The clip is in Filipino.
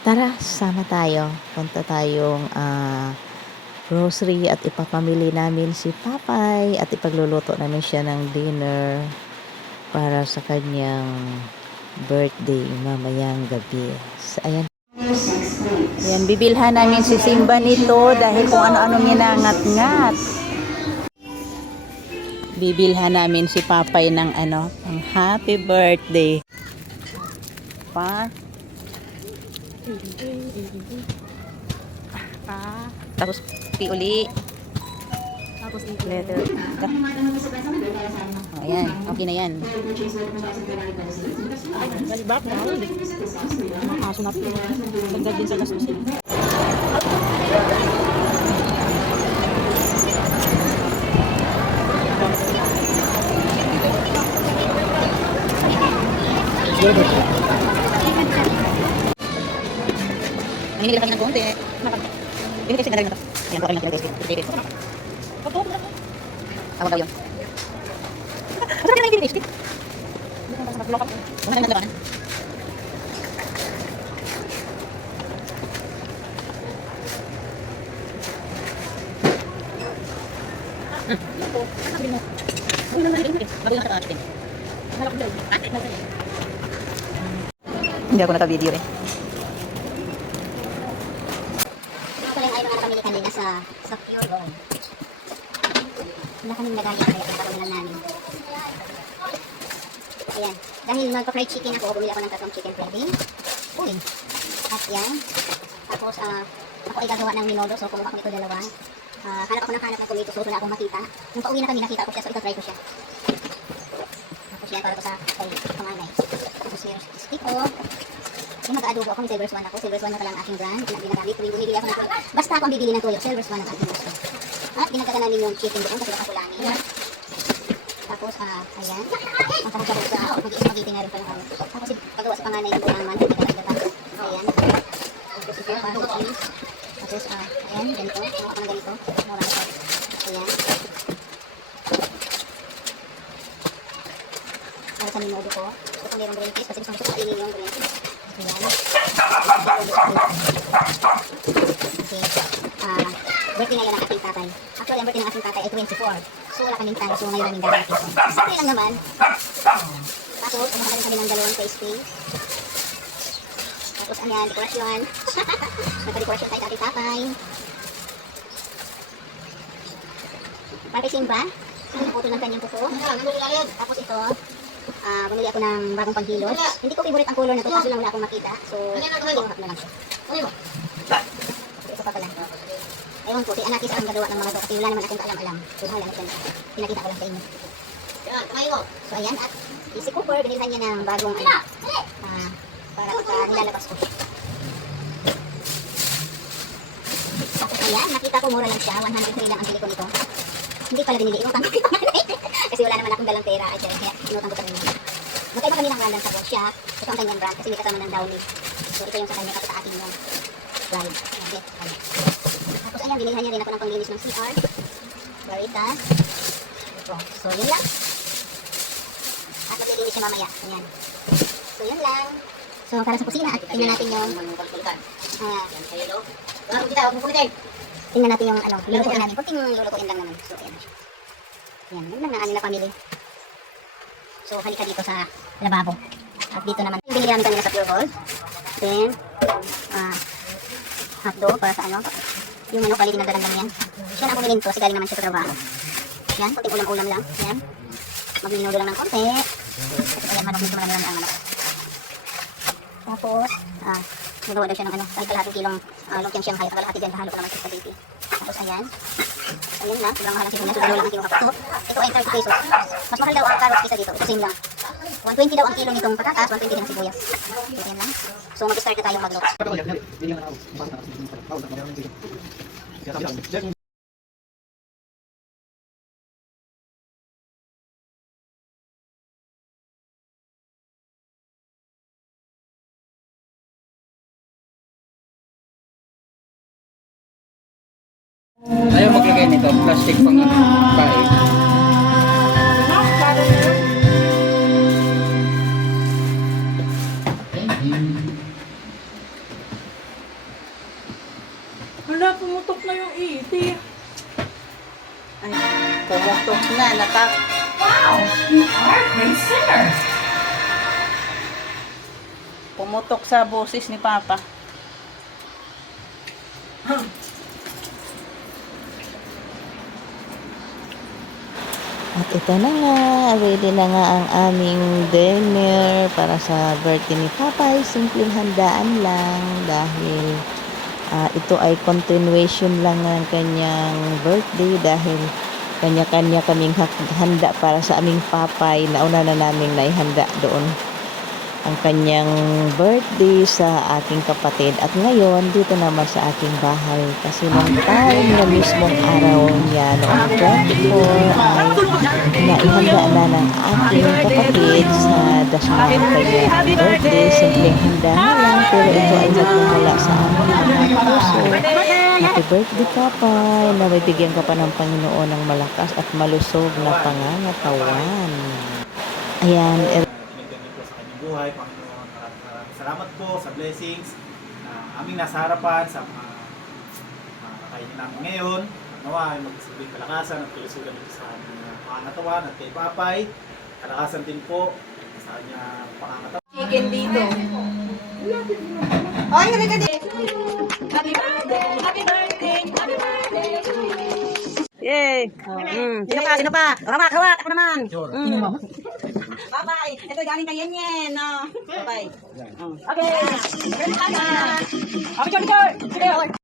Tara, sama tayo. Punta tayong ah, grocery at ipapamili namin si Papay at ipagluluto namin siya ng dinner para sa kanyang birthday mamayang gabi. So, ayan. Ayan, bibilhan namin si Simba nito dahil kung ano-ano ninangat-ngat. Bibilhan namin si Papay ng ano, ng happy birthday. Pa. Pa. Tapos pi uli. Tapos Letter. Oh, ayan, okay na yan. Balibak na ako. Aso na po. Dagdag din sa gastos niya. Nanginili lang kami ng konti. Hindi kasi rin na to. Ayan, na talaga. Ito, ito. Tawag daw yun. Masarap na yung biscuit. Kumain na labanan. Hindi ako naka-video eh. Ako lang ay mga nakamili kanina sa sa Pure Gold. Kaming lagayan kaya pinapagawa lang namin. Ayan. Dahil magpa-fried chicken ako, bumili ako ng tatlong chicken breading. Uy. At yan. Tapos, ah, ako ay gagawa ng minodo, so kumuha ko nito dalawa. Ah, hanap ako ng hanap ng tomato sauce, wala akong makita. Nung pauwi na kami, nakita ko siya, so ito-try ko siya. Tapos yan, para ko sa panganay. Tapos meron si Stico. Yung mag-aadobo ako, may Silver Swan ako. Silver Swan na pala ang aking brand. Ginagamit tuwing bumibili ako ng. Basta ako ang bibili ng tuyo. Silver Swan ang aking. At ginagata namin yung chicken doon kasi nakakulangin. Tapos, ah, ayan. Ang kahagabog sa, mag-spaghetti na rin pala kami. Tapos, pagawa sa panganay ng gulaman. Hindi ka nagdata. Ayan. Tapos, ito, cheese. Tapos, ah, ayan, ganito. Kumuha ko ng ganito. Mura na ito. Ayan. Para sa minudo ko. Ko mayroong green cheese kasi gusto ko kainin yung green cheese. Kasi, ah, birthday ngayon ng aking tatay. Actually, ang birthday ng aking tatay ay 24. So, wala kaming time. So, ngayon namin darating. Okay lang naman. Tapos, kumuha kami ng dalawang face cream. Tapos, ayan, dekorasyon. Nagpa-dekorasyon tayo sa ating tatay. Para kay Simba, ang photo ng kanyang kuko. Tapos ito, ah bumili ako ng bagong panghilot. Hindi ko favorite ang color na to, kaso lang wala akong makita. So, kinuha ko na lang siya. Ito pa. Ewan ko, si Anakis ang gagawa ng mga to kasi wala naman akong kaalam-alam. So, hala, yan. Pinakita ko lang sa inyo. So, ayan. At si Cooper, binilhan niya ng bagong ano, ah, para pagka nilalabas ko. Ayan, nakita ko mura lang siya. 103 lang ang bili ko nito. Hindi pala binili. Inutang ko yung panganay. kasi wala naman akong dalang pera. Ay, kaya inutang ko sa kanya. Magkaiba kami ng brand ng sabon siya. Ito ang kanyang brand kasi may kasama ng Downy. So, ito yung sa kanya kasi sa akin yung brand. Get. Ayan. Ayan, binilhan niya rin ako ng panglinis ng CR. Claritas. Ito. So, yun lang. At maglilinis siya mamaya. Ayan. So, yun lang. So, para sa kusina, at tingnan natin yung... Ah, tingnan natin yung ano, lulutuin namin. Kunting lulutuin lang naman. So, ayan. Ayan, yun lang na anin na pamili. So, halika dito sa lababo. At dito naman, binili namin kanina sa Pure Gold. Then, ah, hotdog para sa ano, yung ano, quality ng dalanggam yan. Siya na bumili nito kasi galing naman siya sa trabaho. Yan, kunting ulam-ulam lang. Yan. Maglinodo lang ng konti. Kasi ayan, manok nito marami lang ang manok. Tapos, ah, nagawa daw siya ng ano, kahit kalahating kilong uh, lumpiang Shanghai, kalahati dyan, halo ko naman sa spaghetti. Tapos ayan, ayun lang, sobrang mahal ang sibuyas, so dalawa lang ang kilo kapato. Ito ay 30 pesos. Mas mahal daw ang carrots kaysa dito, ito same lang. 120 daw ang kilo nitong patatas, 120 din ang sibuyas. So ayan lang. So mag-start na tayong magluto. Ayaw maglagay nito, plastic pang pumutok na yung itik. Ay, pumutok na. Natap. Wow! You are a great singer! Pumutok sa boses ni Papa. At ito na nga, ready na nga ang aming dinner para sa birthday ni Papa. Simpleng handaan lang dahil ah, ito ay continuation lang ng kanyang birthday dahil kanya-kanya kaming handa para sa aming Papay. Nauna na naming naihanda doon ang kanyang birthday sa aking kapatid at ngayon dito naman sa aking bahay kasi nung time na mismong araw niya noong 24 ay naihanda na ng aking kapatid sa dasma ng kanyang birthday simpleng handa na lang pero ito ay nagmumula sa aming mga puso Happy birthday na may bigyan ka pa ng Panginoon ng malakas at malusog na pangangatawan ayan er- buhay. Panginoon, salamat po sa blessings na aming nasa harapan sa mga kakainin namin ngayon. Nawa ay magsilbing kalakasan at kalusugan dito sa aming mga pangangatawan at kay Papay. Kalakasan din po sa kanyang pangangatawan. Chicken dito. Ay, halika dito. Happy birthday! Happy birthday! Happy birthday to you! Yay! Mm. Sino pa? Sino pa? Hawak, hawak! Ako naman! Mm. Bye-bye! Ito galing kay Yen Yen, no? Bye-bye. Oh. Okay! Bye-bye! Okay! Sige, okay.